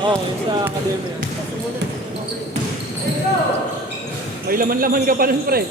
Oo, yung sa academia. May laman-laman ka pa nun, pre.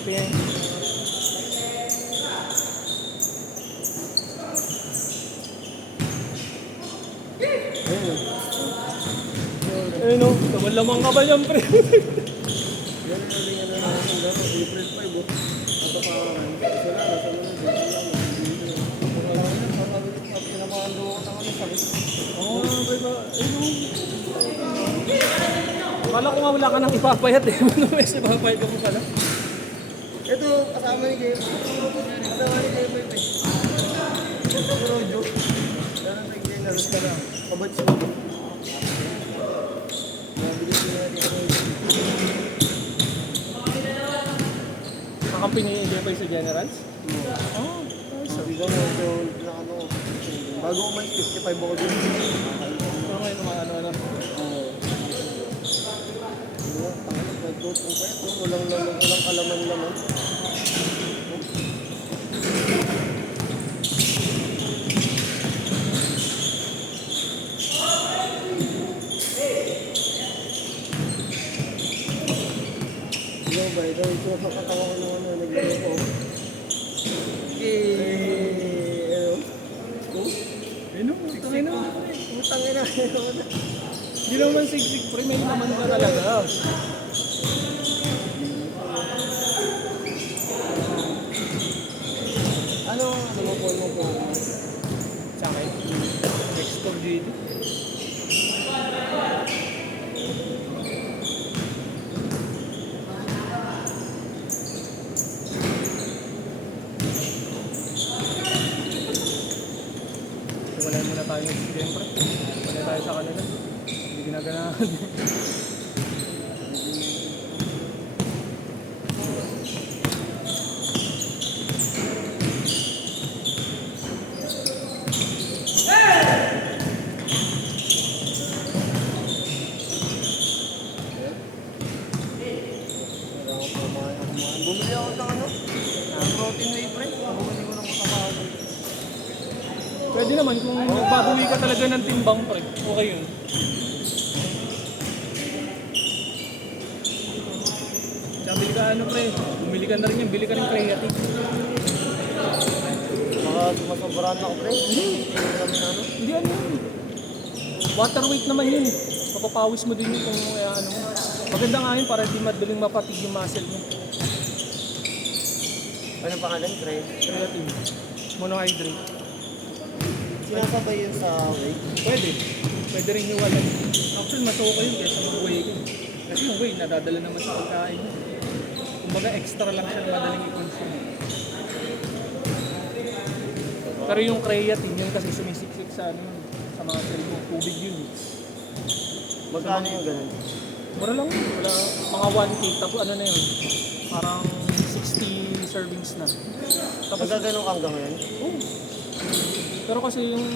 Pink. Ayun o, laman-laman ka ba yan, pre? Yan ang rin ano natin dapat April 5 oh. At papakan. Isa lang, nasa mga dito lang. Wala na, parang tinamaan doon ako ng sakit. Oo, pre ba? Ayun o. Akala ko nga wala ka nang ipapayat eh. Ano ba yung ipapayat ka mo pala? Ito, kasama ni Game. Kasama ni Game 5 eh. Ito, Rojo. Yan ang tingin na ka lang. Kabats mo. Nabilis niya dito. Kakampi ni AJ pa sa Generals? Oo. Sabi ko mo, ito, ano, bago umalis, 55 ako dun. Pero ngayon naman ano-ano. Tangan, nag-goat ang kwento. Walang kalaman-laman. Ikaw ba? Ito nakatawa ko naman na nag-goat ko. Ayun o, tangin na. Utangin na. Hindi naman sigsig, pre. May laman ka talaga. Ano mo po? Sa akin. Next to GD. Wala muna tayo next game, pre. Wala tayo sa kanila. Hindi ginaganahan. Bumili ako ng ano? Protein whey pre. Bumili ko ng makakaw. Pwede naman kung magbabawi ka talaga ng timbang, pre. Okay yun. Sabi ka ano, pre. Bumili ka na rin yan. Bili ka rin creatine. Baka masobrahan ako pre. Hindi kami na ano. Hindi ano yun. Water weight naman yun. Papapawis mo din yun kung ano. Maganda nga yun para di madaling mapatig yung muscle mo. Ano pangalan pre? Creatine. Monohydrate. Sinasabay yun sa whey. Pwede. Pwede rin hiwalay. Actually, mas okay yun kaysa mag-whey ka. Kasi yung whey, nadadala naman sa pagkain. Kumbaga, extra lang siya na madaling i-consume. Pero yung creatine, yun kasi sumisiksik sa ano, sa mga cell mo. Tubig yun. Magkano yung ganun? Mura lang yun. Wala, mga 1K. Tapos ano na yun? Parang 60 servings na. Tapos, Nagkaganong kang ngayon? oh. Pero kasi yung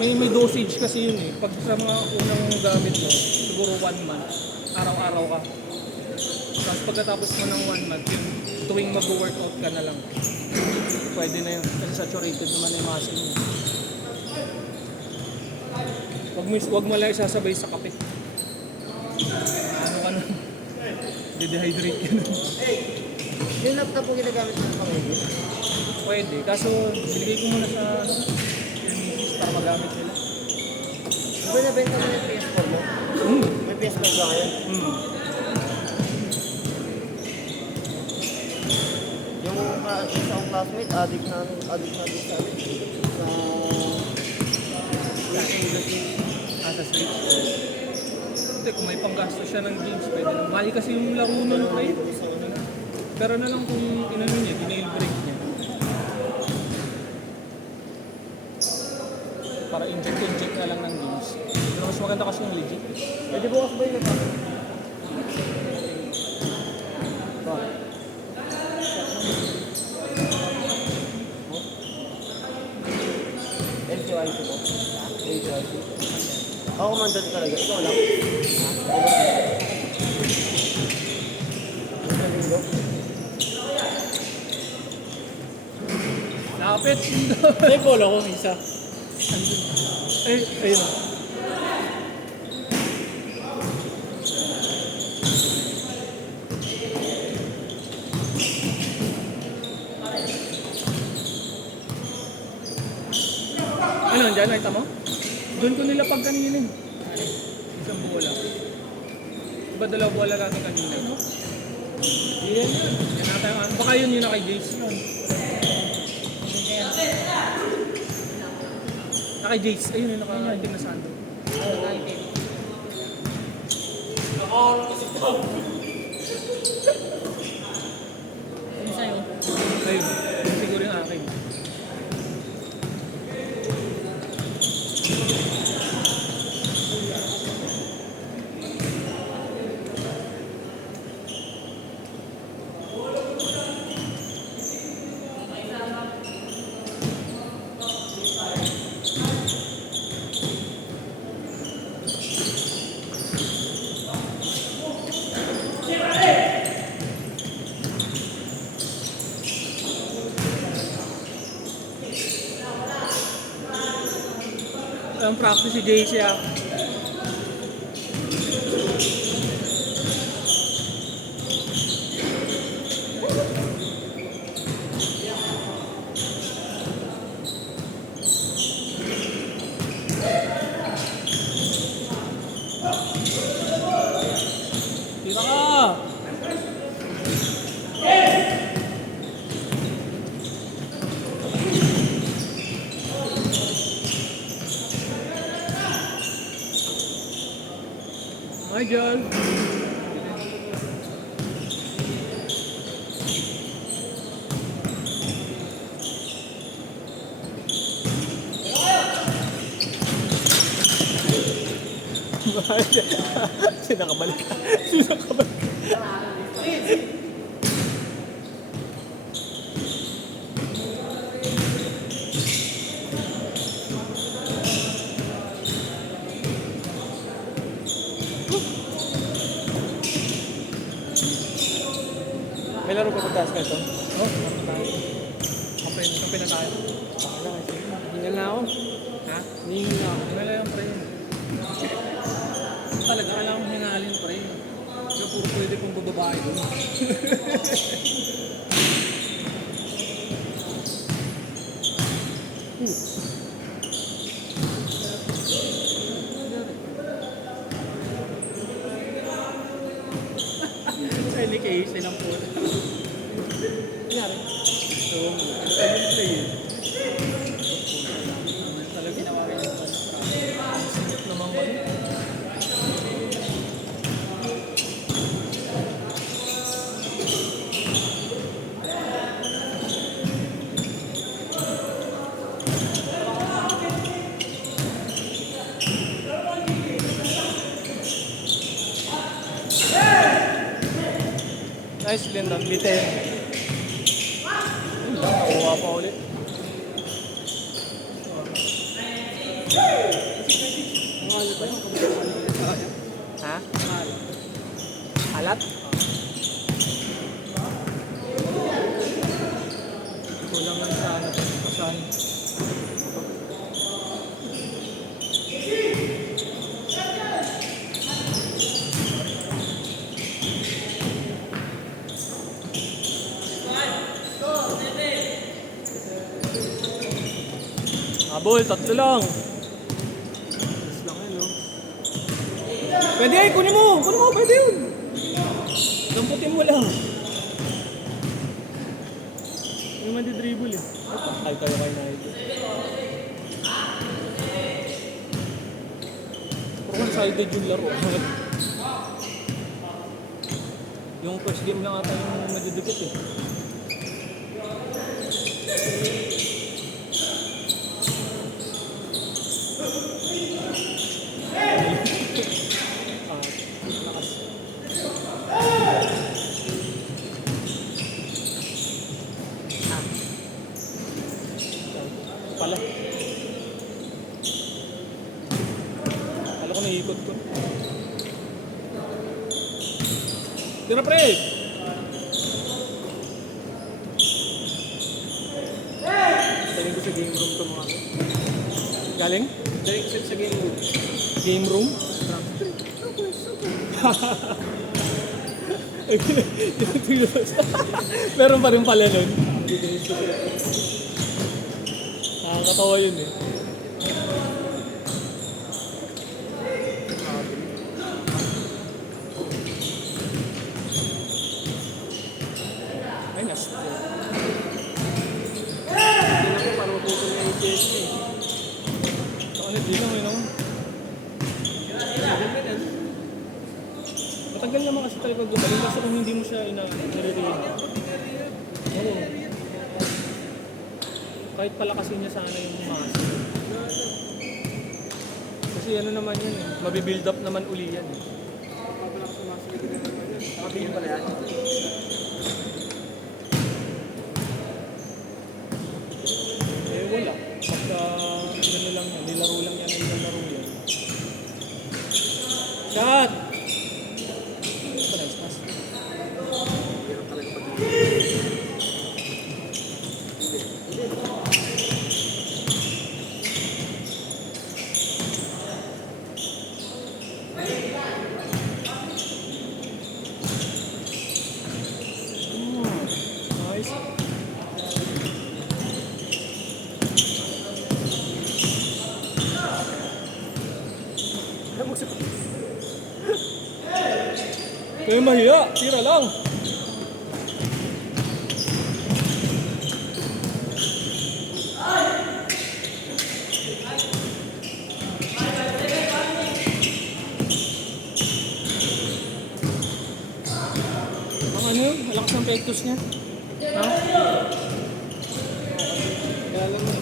may dosage kasi yun eh. Pag sa mga unang gamit mo, siguro 1 month, araw-araw ka. Tapos pagkatapos mo ng 1 month, yun, tuwing mag-workout ka na lang. Pwede na yun. Kasi saturated naman yung muscle mo. Wag mo lang isasabay sa kape. Ano ka na? De-dehydrate ka na. Yung laptop mo ginagamit mo ng pamilya? Pwede. Kaso, biligay ko muna sa misis para magamit nila. Diba nabenta mo yung PS4 mo? May PS5 ba ngayon? Yung isa kong classmate, addict na din sa amin. Sa Switch. Hindi, kung may panggasto siya ng games, pwede na. Mahal kasi yung laro nun, right? Pero na lang kung inano niya, dinail break niya. Para inject na lang ng games. Pero mas maganda kasi yung legit. Pwede bukas ba yun? LQIC po. LQIC. Ako mandal talaga. Ikaw lang. Bakit? May bola ko isa. Ay, ayun. Ano, andyan? Nakita mo? Doon ko nila pag kanina eh. Isang bola. Diba dalawang bola natin kanina? Yan. Yan natin. Baka yun yung kay Jace yun. Kay Jace. Ayun yung nakaitim na sando. Ano sa'yo? Ayun. Yun siguro yung akin. Ang practice si JC ah. Tira ka! Hi, John. Sinakabalik. Sinakabalik. May laro pa pagtaas ka ito? Oo, laro na tayo. Kape na tayo. Hingal na ako. Ha? Hingal na ako. Hingal na yung pre. Talaga, kailangan kong hingalin pre. Kaya puro pwede kong bababae doon. Any case, ilang po. Nangyari? So, ayun play. Talagang ginawa rin yung sinip naman ba? Nice Lindon, bitin. Nakuha pa ulit. Mahalo pa yun. Ha? Mahalo. Alat? Kulang lang sa ano. Pasan. Abol, tatlo lang. Alas lang yun, no? Pwede ay, kunin mo! Kunin mo, pwede yun! Lamputin mo lang. Hindi naman di-dribble eh. Ay, tayo kayo na ito. Pero one-sided yung laro. Yung first game lang ata yung madudukot eh. Pala. Kala ko naiikot ko. Tira pre! game room to mga. Galing? Direct set sa game room. Game room? Meron pa rin pala nun. Nakakatawa yun eh. Ay, nas. Tingnan ko para maputol na yung ACS eh. Saka na, di lang yun ako. Matagal naman kasi talaga gumaling kasi kung hindi mo siya nire-read. Oo. Kahit palakasin niya sana yung muscle. Kasi ano naman yan eh, mabibuild up naman uli yan eh. Nakabihin pala yan. Eh wala. Pagka ano lang yan, nilaro lang yan, nilalaro yan. Shot! Ba, nice pass. Hirap talaga pag Nice. Kayo mahiya, tira lang. Ang ano yun? Malakas ng pektos niya. Ha? Kaya lang na.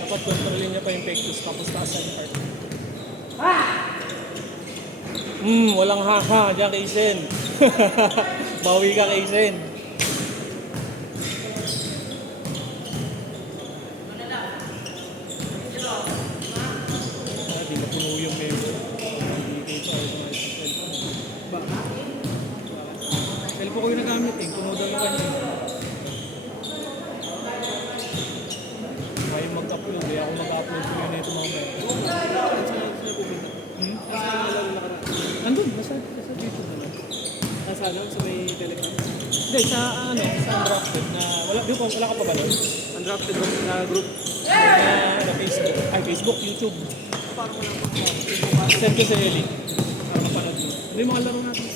Dapat kontrolin niya pa yung pektos tapos taasan yung part. Walang haha dyan kay Isen. Bawi ka kay Isen. Di na puno yung member. Hindi kayo pa automatic sa cellphone. Ba? Cellphone ko yung nagamit eh. Puno daw yung kanya. Ayaw mag-upload eh. Ako mag-upload ko yun ito mamaya. Andun, nasa YouTube na lang. Nasa ano? Sa may Telegram? Hindi, sa ano, sa undrafted na, wala ka pa ba doon? Undrafted room na group. Na Facebook, Facebook, YouTube. Paano ko lang Send ko sa Eli. Para mapanood mo. Hindi mga laro natin.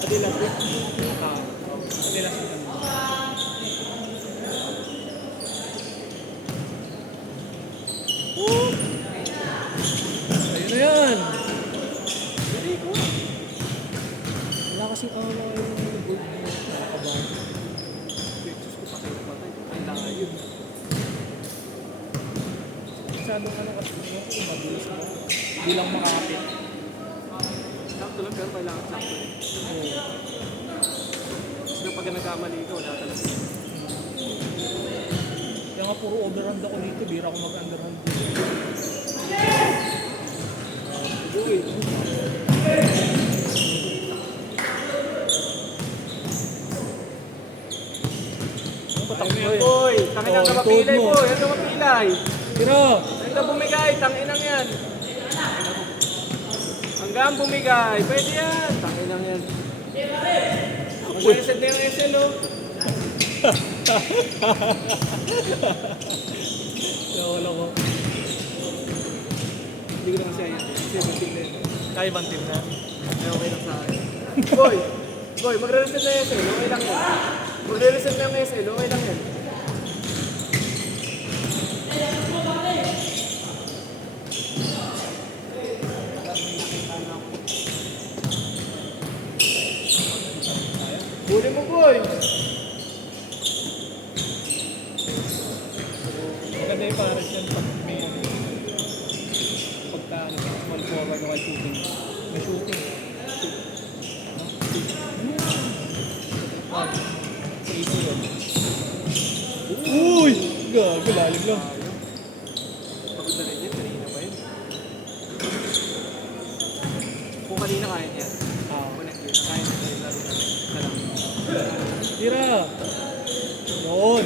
Pati last week. Hindi last week. Woo! Ayun na yan! Hindi ko. Wala kasing aura yung good mo. Nakakabahan. Pictures ko patay. Ay, layo. Masyadong ano kasi kung mabilis mo. Hindi lang makakapit. Sakto lang pero kailangan sakto eh. Kasi kapag nagkamali ka, wala talaga. Kaya nga puro overhand ako dito. Bira ako mag-underhand. Uy. Ang patak mo eh. Boy, tangin na Oh, mapilay itood mo. boy. Ano mapilay? Tira! Ang na bumigay, tanginang yan. Hanggang bumigay, pwede yan. Tanginang yan. Mag-reset na yung SL oh. Wala ko. Hindi ko lang siya yan. 17 na yun. Kaya ibang team na. Ay, okay lang sa akin. Boy, magre-reset na yung SL, okay lang yan. Magre-reset na yung SL, okay lang yan. Huli mo boy! Maganda yung pares yan pag may pagka ano, small forward while shooting. May shooting. Sa easy yun. Uy! Gago, lalim lang. Pagod na rin yan, kanina pa yun. Kung kanina kaya niya. Ah. Connect yun. Kaya niya yung laro na. Alam. Tira! Noon!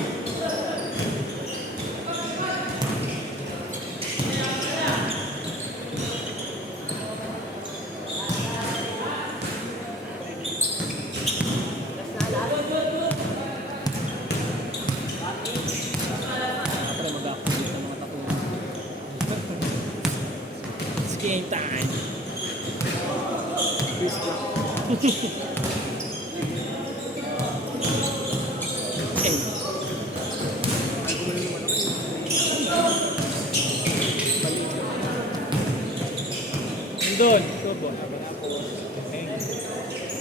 Para mag-activate ng mga tattoo. It's game time! Bis na. Okay. Ay, gumano naman ako yun. Nandun! Tubo. Okay.